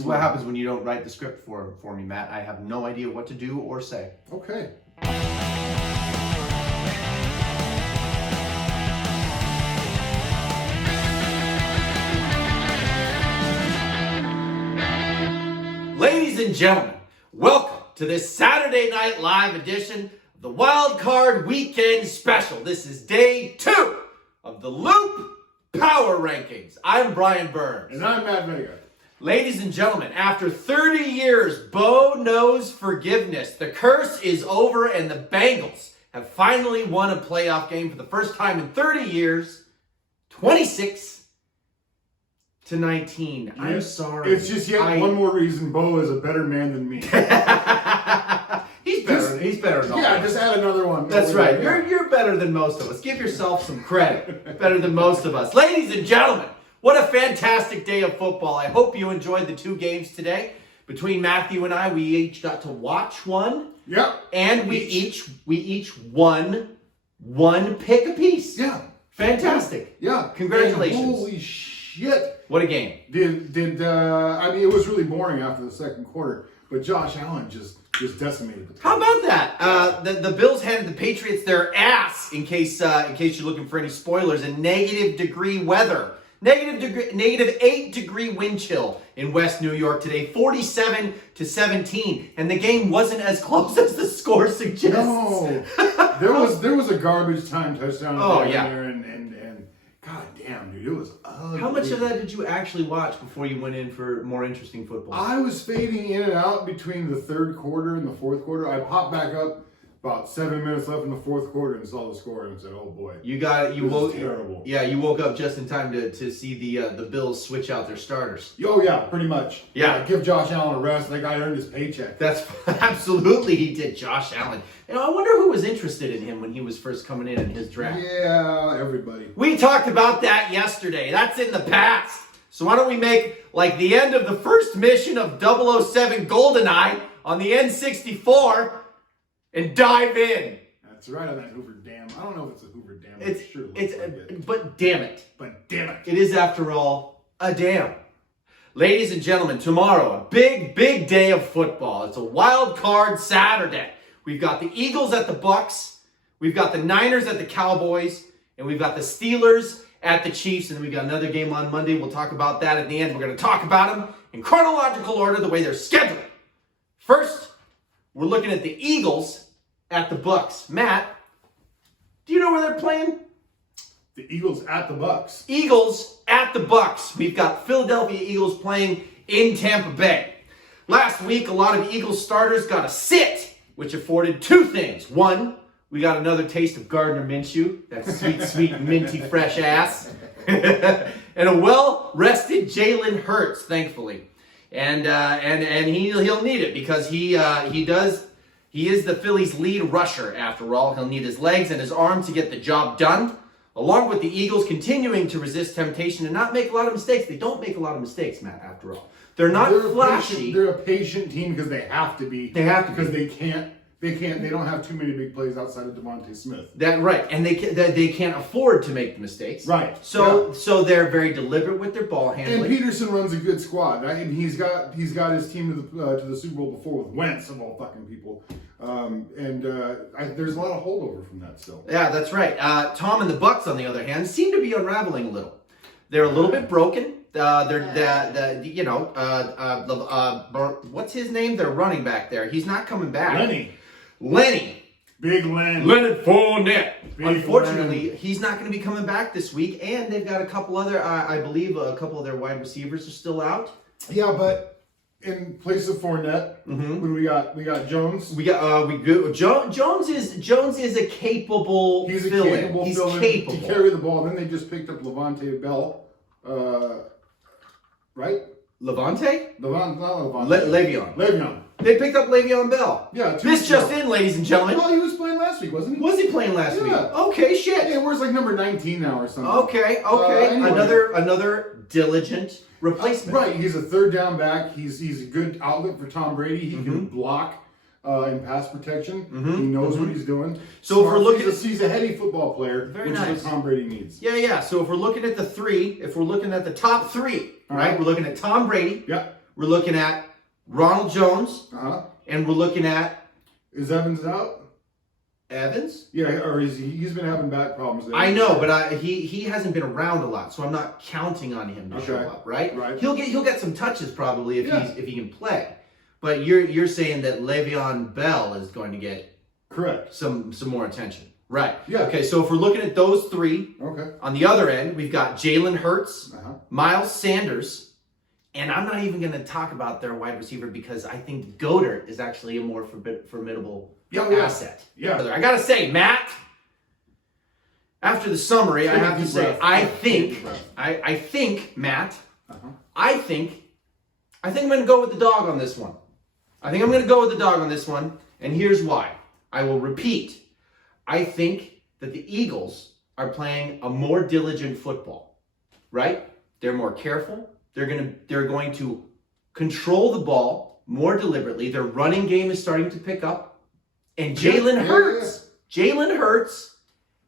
This is what happens when you don't write the script for me, Matt. I have no idea what to do or say. Okay. Ladies and gentlemen, welcome to this Saturday Night Live edition of the Wild Card Weekend Special. This is day 2 of the Loop Power Rankings. I'm Brian Burns. And I'm Matt Vega. Ladies and gentlemen, after 30 years, Bo knows forgiveness. The curse is over and the Bengals have finally won a playoff game for the first time in 30 years, 26-19. I'm sorry. It's just yet one more reason Bo is a better man than me. He's better than all of us. Just add another one. That's right. You're better than most of us. Give yourself some credit. Better than most of us. Ladies and gentlemen, what a fantastic day of football. I hope you enjoyed the 2 games today. Between Matthew and I, we each got to watch one. Yep. And we each won one pick apiece. Yeah. Fantastic. Yeah. Congratulations. And holy shit. What a game. I mean, it was really boring after the second quarter, but Josh Allen just decimated the team. How about that? The Bills handed the Patriots their ass, in case you're looking for any spoilers, in negative degree weather. Negative 8 degree wind chill in West New York today, 47-17, and the game wasn't as close as the score suggests. No, there was a garbage time touchdown. There, and god damn, dude, it was ugly. How much of that did you actually watch before you went in for more interesting football? I was fading in and out between the third quarter and the fourth quarter. I popped back up about 7 minutes left in the fourth quarter and saw the score and said, "Oh boy, you got it! You woke terrible." Yeah, you woke up just in time to see the Bills switch out their starters. Oh yeah, pretty much. Yeah, give Josh Allen a rest. That guy earned his paycheck. That's absolutely he did. Josh Allen. You know, I wonder who was interested in him when he was first coming in his draft. Yeah, everybody. We talked about that yesterday. That's in the past. So why don't we make like the end of the first mission of 007 GoldenEye on the N64 and dive in. That's right on that Hoover Dam. I don't know if it's a Hoover Dam. But damn it. But damn it. It is, after all, a dam. Ladies and gentlemen, tomorrow, a big day of football. It's a wild card Saturday. We've got the Eagles at the Bucs. We've got the Niners at the Cowboys. And we've got the Steelers at the Chiefs. And then we've got another game on Monday. We'll talk about that at the end. We're going to talk about them in chronological order, the way they're scheduled. First, we're looking at the Eagles at the Bucs. Matt, do you know where they're playing? The Eagles at the Bucs. Eagles at the Bucs. We've got Philadelphia Eagles playing in Tampa Bay. Last week, a lot of Eagles starters got a sit, which afforded 2 things. 1, we got another taste of Gardner Minshew, that sweet, minty, fresh ass, and a well-rested Jalen Hurts, thankfully. And he'll need it because he is the Phillies' lead rusher, after all. He'll need his legs and his arm to get the job done, along with the Eagles continuing to resist temptation and not make a lot of mistakes. They don't make a lot of mistakes, Matt, after all. They're not flashy. They're a patient team because they have to be. They have to because they can't. They don't have too many big plays outside of Devontae Smith. That right, and they can't afford to make the mistakes. Right. So they're very deliberate with their ball handling. And Peterson runs a good squad. I mean, he's got his team to the Super Bowl before with Wentz of all fucking people. There's a lot of holdover from that still. Yeah, that's right. Tom and the Bucs, on the other hand, seem to be unraveling a little. They're a little bit broken. What's his name? Their running back there. He's not coming back. Lenny. Big Len. Leonard Fournette. Big Unfortunately, Len. He's not going to be coming back this week, and they've got a couple other, I believe, a couple of their wide receivers are still out. Yeah, but in place of Fournette, what do we got? We got Jones. Jones is a capable He's a fill-in. capable He's fill-in capable to carry the ball. Then they just picked up Levante Bell, right? Levante? Not Levante. Le'Veon. They picked up Le'Veon Bell. Yeah. This just in, ladies and gentlemen. Well, he was playing last week, wasn't he? Was he playing last week? Okay, shit. Yeah, where's like number 19 now or something? Okay. Anyway. Another diligent replacement. Right. He's a third down back. He's a good outlet for Tom Brady. He can block in pass protection. He knows what he's doing. So if we're looking he's a heady football player, which is what Tom Brady needs. Yeah. So if we're looking at the top three, right? We're looking at Tom Brady. Yeah. we're looking at Ronald Jones, and we're looking at... Is Evans out? Evans? Yeah, or he's been having back problems there. I know, but he hasn't been around a lot, so I'm not counting on him to show up, right? Right. He'll get some touches probably if he can play. But you're saying that Le'Veon Bell is going to get correct some more attention. Right. Yeah. Okay, so if we're looking at those three, on the other end, we've got Jalen Hurts, Miles Sanders, and I'm not even going to talk about their wide receiver because I think Goddard is actually a more formidable asset. Yeah. I got to say, Matt, after the summary, I have to say, I think, Matt, I think I'm going to go with the dog on this one. And here's why. I will repeat. I think that the Eagles are playing a more diligent football, right? They're more careful. They're going to control the ball more deliberately. Their running game is starting to pick up. And Jalen Hurts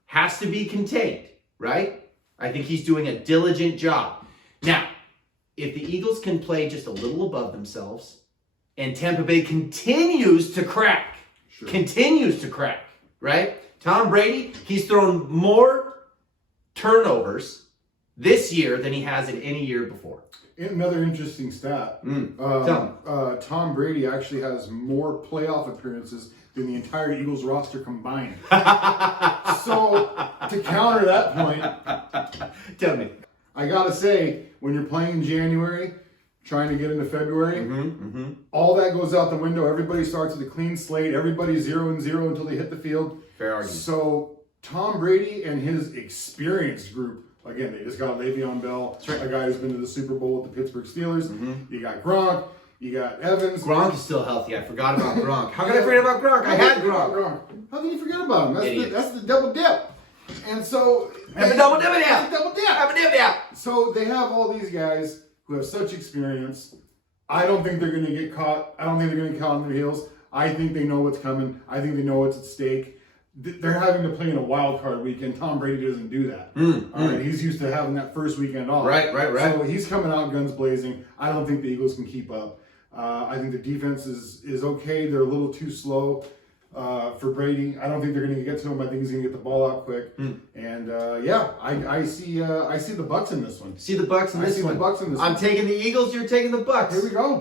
has to be contained, right? I think he's doing a diligent job. Now, if the Eagles can play just a little above themselves and Tampa Bay continues to crack, right? Tom Brady, he's thrown more turnovers this year than he has in any year before. Another interesting stat. Tom Brady actually has more playoff appearances than the entire Eagles roster combined. So, to counter that point, tell me. I gotta say, when you're playing in January, trying to get into February, all that goes out the window. Everybody starts with a clean slate. Everybody's 0-0 until they hit the field. Fair argument. So, Tom Brady and his experienced group, again, they just got Le'Veon Bell, a guy who's been to the Super Bowl with the Pittsburgh Steelers. You got Gronk. You got Evans. Gronk is still healthy. I forgot about Gronk. How can I forget about Gronk? I had Gronk. How can you forget about him? That's the double dip. And so... Have a double dip. So they have all these guys who have such experience. I don't think they're going to get caught. I don't think they're going to get caught on their heels. I think they know what's coming. I think they know what's at stake. They're having to play in a wild card weekend. Tom Brady doesn't do that. All right, he's used to having that first weekend off. Right. So he's coming out guns blazing. I don't think the Eagles can keep up. I think the defense is okay. They're a little too slow for Brady. I don't think they're going to get to him. I think he's going to get the ball out quick. And I see the Bucs in this one. See the Bucs in this one. I see the Bucs in this one. I'm taking the Eagles. You're taking the Bucs.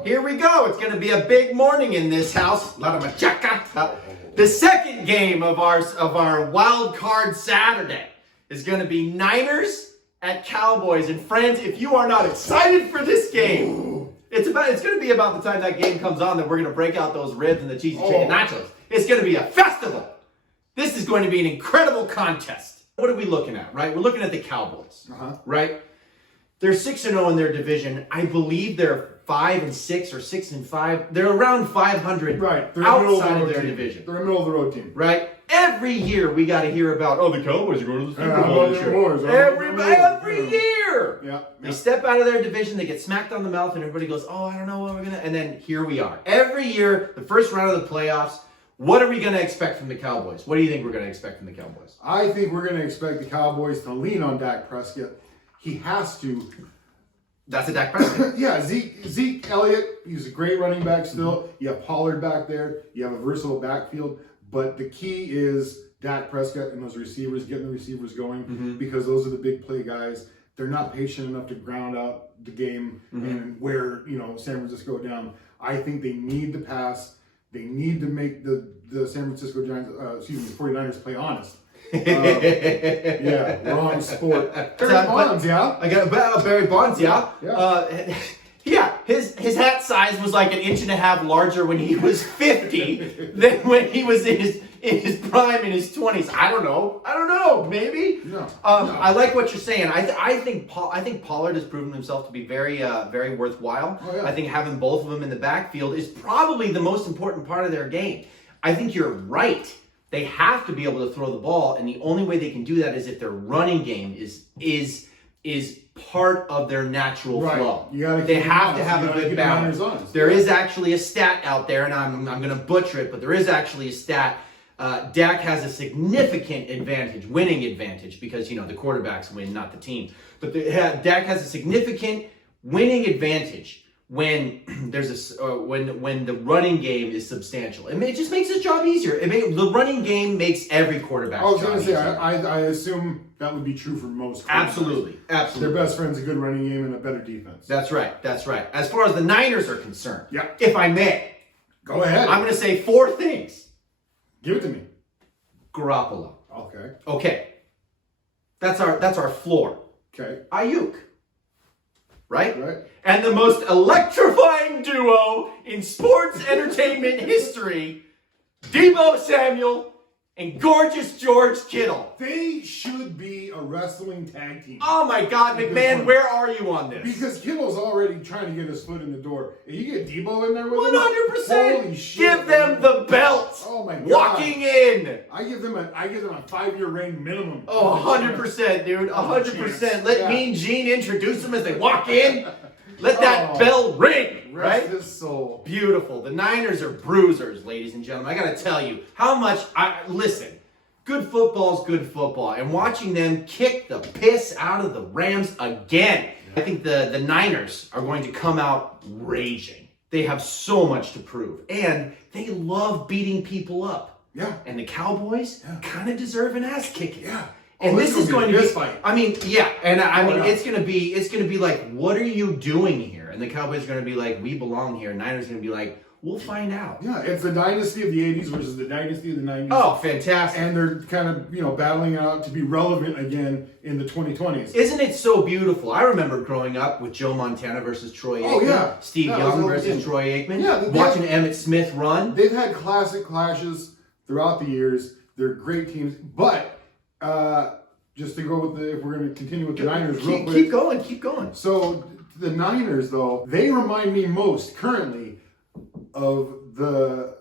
Here we go. It's going to be a big morning in this house. A lot of machaca. The second game of our wild card Saturday is going to be Niners at Cowboys. And friends, if you are not excited for this game, it's going to be about the time that game comes on that we're going to break out those ribs and the cheesy chicken nachos. It's going to be a festival. This is going to be an incredible contest. What are we looking at, right? We're looking at the Cowboys, right? They're 6-0 in their division. I believe they're 5-6 or 6-5. They're around 500 outside of their division. They're a middle of the road team. Right? Every year we got to hear about, the Cowboys are going to the Super Bowl this year. Every year. Yeah. They step out of their division, they get smacked on the mouth, and everybody goes, I don't know what we're going to... And then here we are. Every year, the first round of the playoffs, what are we going to expect from the Cowboys? What do you think we're going to expect from the Cowboys? I think we're going to expect the Cowboys to lean on Dak Prescott. He has to... That's a Dak Prescott. Yeah, Zeke Elliott, he's a great running back still. You have Pollard back there. You have a versatile backfield. But the key is Dak Prescott and those receivers, getting the receivers going, because those are the big play guys. They're not patient enough to ground out the game and wear, San Francisco down. I think they need the pass. They need to make the San Francisco Giants, the 49ers play honest. Wrong sport. Barry Bonds, I got Barry Bonds, his hat size was like 1.5 inches larger when he was 50 than when he was in his prime in his 20s. I don't know. Maybe. No. I like what you're saying. I think Pollard has proven himself to be very very worthwhile. I think having both of them in the backfield is probably the most important part of their game. I think you're right. They have to be able to throw the ball, and the only way they can do that is if their running game is part of their natural flow. They have to have a good balance. There is actually a stat out there, and I'm going to butcher it, but there is actually a stat. Dak has a significant advantage, winning advantage, because the quarterbacks win, not the team. But Dak has a significant winning advantage when there's when the running game is substantial. It just makes his job easier. The running game makes every quarterback's job I was easier. going to say, I assume that would be true for most quarterbacks. Absolutely. Their best friend's a good running game and a better defense. That's right. As far as the Niners are concerned, yeah. If I may, go ahead. I'm going to say 4 things. Give it to me. Garoppolo. Okay. That's our floor. Okay. Ayuk. Right? Right. And the most electrifying duo in sports entertainment history, Deebo Samuel and gorgeous George Kittle. They should be a wrestling tag team. Oh my God, McMahon, where are you on this? Because Kittle's already trying to get his foot in the door. And you get Deebo in there with 100%. Holy shit. Give them the belt. Oh my God. Walking in. I give them a 5-year reign minimum. Oh, 100%, dude. 100%. Let Mean Gene introduce them as they walk in. Let that bell ring, right? Rest his soul. Beautiful. The Niners are bruisers, ladies and gentlemen. I got to tell you how much listen. Good football is good football, and watching them kick the piss out of the Rams again. I think the Niners are going to come out raging. They have so much to prove, and they love beating people up. Yeah. And the Cowboys kind of deserve an ass kicking. Yeah. And this is going to be fight. I mean, yeah, and I mean it's gonna be like, what are you doing here? And the Cowboys are gonna be like, we belong here. Niners are gonna be like, we'll find out. Yeah, it's the dynasty of the 80s versus the dynasty of the 90s. Oh, fantastic. And they're kind of, battling out to be relevant again in the 2020s. Isn't it so beautiful? I remember growing up with Joe Montana versus Troy Aikman. Oh, yeah. Steve Young versus Troy Aikman. Yeah, watching Emmitt Smith run. They've had classic clashes throughout the years. They're great teams. But just to go with if we're going to continue with the Niners real quick. Keep going. So the Niners, though, they remind me most currently of the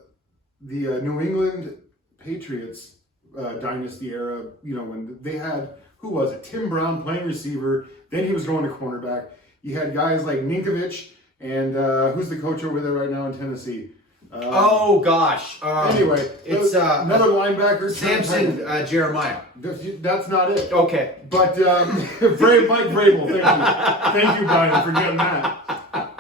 New England Patriots dynasty era, when they had, who was it? Tim Brown playing receiver. Then he was going to cornerback. You had guys like Ninkovich and who's the coach over there right now in Tennessee? Oh gosh. Anyway, it's another linebacker, Samson Jeremiah. That's not it. Okay, but Mike Vrabel. Thank you, Brian, for getting that.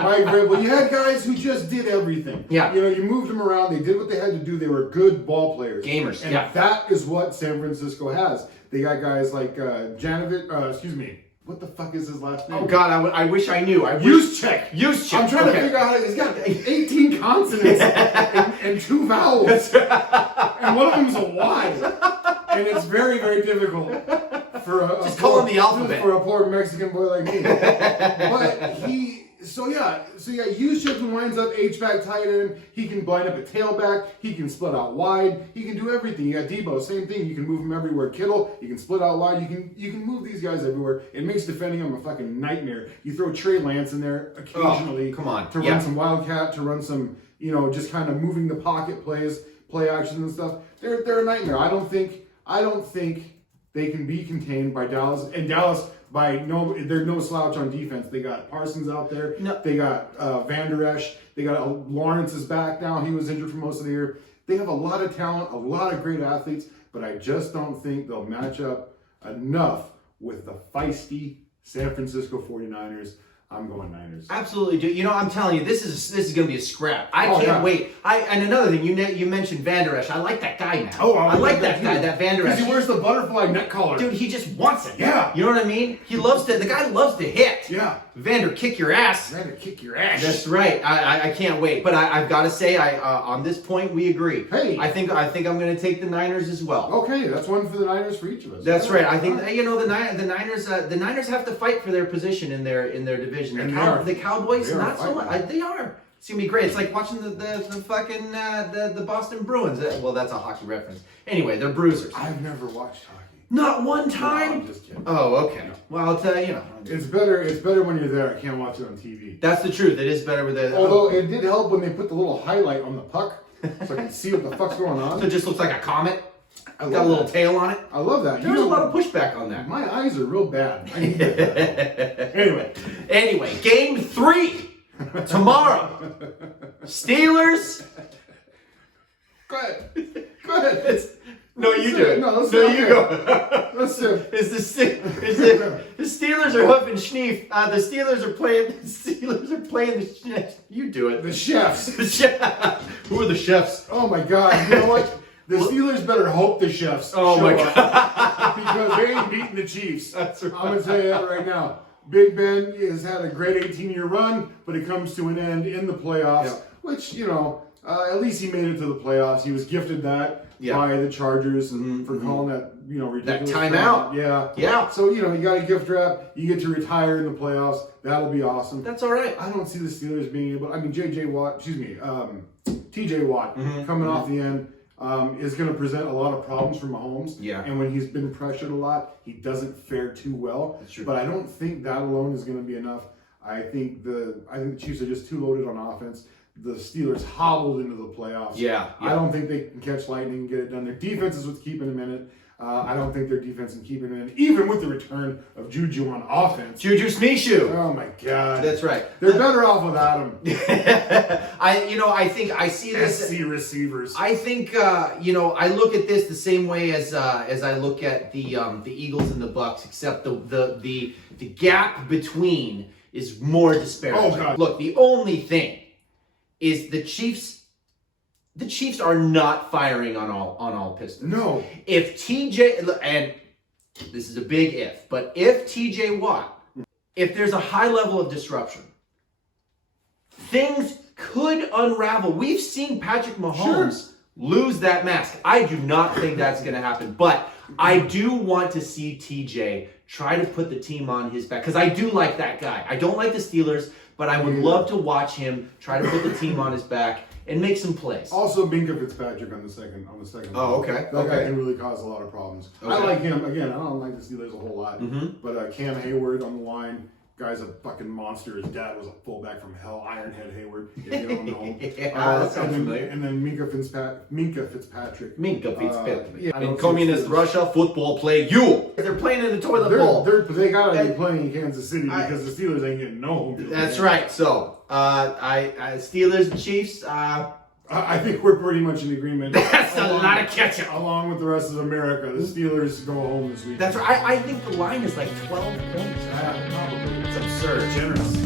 Mike Vrabel. You had guys who just did everything. Yeah. You moved them around. They did what they had to do. They were good ball players. Gamers. And that is what San Francisco has. They got guys like what the fuck is his last name? Oh God, I wish I knew. Juszczyk. Juszczyk. I'm trying to figure out how he's got 18 consonants and 2 vowels, and one of them is a Y, and it's very, very difficult for just call him the alphabet for a poor Mexican boy like me. But Juszczyk, who winds up H-back tight end, he can line up a tailback, he can split out wide, he can do everything. You got Deebo, same thing, you can move him everywhere. Kittle, you can split out wide, you can move these guys everywhere. It makes defending them a fucking nightmare. You throw Trey Lance in there occasionally to run some wildcat, to run some, just kind of moving the pocket plays, play actions and stuff. They're a nightmare. I don't think they can be contained by Dallas. And Dallas, they're no slouch on defense. They got Parsons out there. No. They got Van Der Esch. They got Lawrence is back now. He was injured for most of the year. They have a lot of talent, a lot of great athletes, but I just don't think they'll match up enough with the feisty San Francisco 49ers. I'm going Niners. Absolutely, dude. I'm telling you, this is going to be a scrap. I can't wait. And another thing, you mentioned Van Der Esch. I like that guy now. Oh, I like that guy, that Van Der Esch. Because he wears the butterfly neck collar. Dude, he just wants it. Yeah. You know what I mean? The guy loves to hit. Yeah. Vander, kick your ass. Vander, kick your ass. That's right. I can't wait. But I've got to say, on this point, we agree. Hey. I think I'm going to take the Niners as well. Okay, that's one for the Niners for each of us. That's right. I think the Niners have to fight for their position in their division. The Cowboys, not so much. They are. It's gonna be great. It's like watching the fucking the Boston Bruins. Well, that's a hockey reference. Anyway, they're bruisers. I've never watched hockey. Not one time. No, I'm just kidding. Oh, okay. No. Well, I'll tell you. It's better when you're there. I can't watch it on TV. That's the truth. It is better with it. Although it did help when they put the little highlight on the puck, so I can see what the fuck's going on. So it just looks like a comet. Got a little tail on it. I love that. There's a lot of pushback on that. My eyes are real bad. I need that. Anyway, game 3 tomorrow. Steelers. Go ahead. No, you do it. No, let's no, do you it. go. Let's do it. The Steelers are Hoof and Schneef. The Steelers are playing. The Steelers are playing the chefs. You do it. The chefs. The chefs. Who are the chefs? Oh my God! You know what? The Steelers better hope the chefs Oh show my up God. because they ain't beating the Chiefs. That's right. I'm gonna tell you that right now. Big Ben has had a great 18-year run, but it comes to an end in the playoffs. Yeah. Which at least he made it to the playoffs. He was gifted that by the Chargers for calling that ridiculous that timeout. Yeah. So you got a gift wrap. You get to retire in the playoffs. That'll be awesome. That's all right. I don't see the Steelers being able. I mean, TJ Watt coming off the end. Is going to present a lot of problems for Mahomes. Yeah. And when he's been pressured a lot, he doesn't fare too well. That's true. But I don't think that alone is going to be enough. I think the Chiefs are just too loaded on offense. The Steelers hobbled into the playoffs. Yeah. I don't think they can catch lightning and get it done. Their defense is what's keeping them in it. I don't think their defense can keep them in it, even with the return of Juju on offense. Juju Smith-Schuh. Oh my God. That's right. They're better off without him. I think I see this. SC receivers. I think I look at this the same way as I look at the Eagles and the Bucks, except the gap between is more disparaging. Oh God. Look, the only thing is the Chiefs are not firing on all pistons. No. If TJ, and this is a big if, but if TJ Watt, if there's a high level of disruption, things could unravel. We've seen Patrick Mahomes lose that mask. I do not think that's going to happen, but I do want to see TJ try to put the team on his back because I do like that guy. I don't like the Steelers, but I would love to watch him try to put the team on his back and make some plays. Also, Minka Fitzpatrick on the second. Oh, okay. That guy can really cause a lot of problems. Okay. I like him. Again, I don't like the Steelers a whole lot. But Cam Hayward on the line, guy's a fucking monster. His dad was a fullback from hell, Ironhead Hayward. If you don't know him. That sounds familiar. And then Minka Fitzpatrick. Minka Fitzpatrick. Yeah, in communist Russia, football play you. They're playing in the toilet bowl. They gotta be playing in Kansas City because the Steelers ain't getting no home field. That's right. So, Steelers and Chiefs. I think we're pretty much in agreement. That's a lot of ketchup. Along with the rest of America, the Steelers go home this week. That's right. I think the line is like 12 points. Probably. It's absurd. Generous.